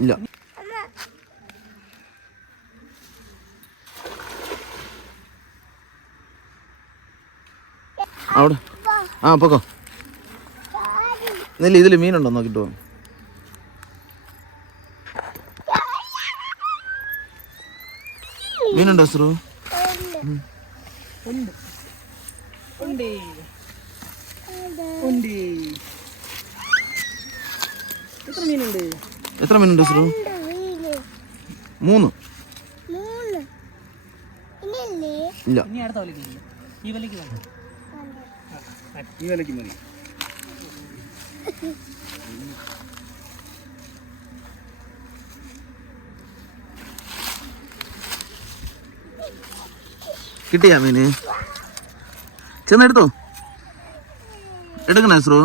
ഇല്ല. അവിടെ ആ പൊക്കോ. നെല്ലി ഇതിൽ മീനുണ്ടോ നോക്കിട്ടോ. മീനുണ്ടോ ശ്രു? എത്ര മീനുണ്ട് ശ്രു? 3. ഇല്ല. കിട്ടിയാ മീന്? ചെന്നെടുത്തോ. എടുക്കണേ ശ്രു?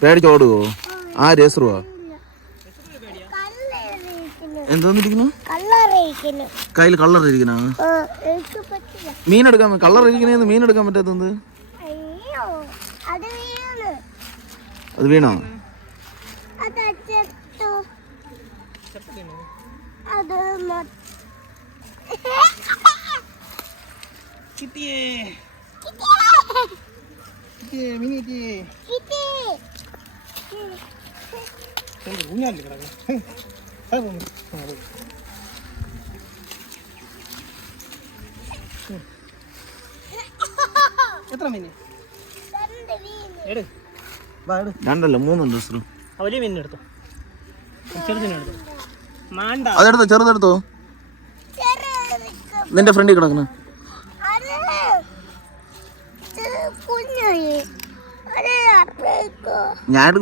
പേടിച്ചോടുവോ? ആര് ശ്രുവാ? എന്തോന്നിരിക്കുന്നു? കയ്യിൽ കളർ ഇരിക്കണ മീനെടുക്കാൻ കളർ ഇരിക്കണേന്ന് മീനെടുക്കാൻ പറ്റാത്തത്? അത് വീണോ? എത്ര മീൻ? 2 3 ശ്രു. വലിയ മീനെടുത്തോ, ചെറുതിനെടുത്തോ. അതെടുത്തോ, ചെറുതെടുത്തോ. നിന്റെ ഫ്രണ്ടിൽ കിടക്കണ ഞാൻ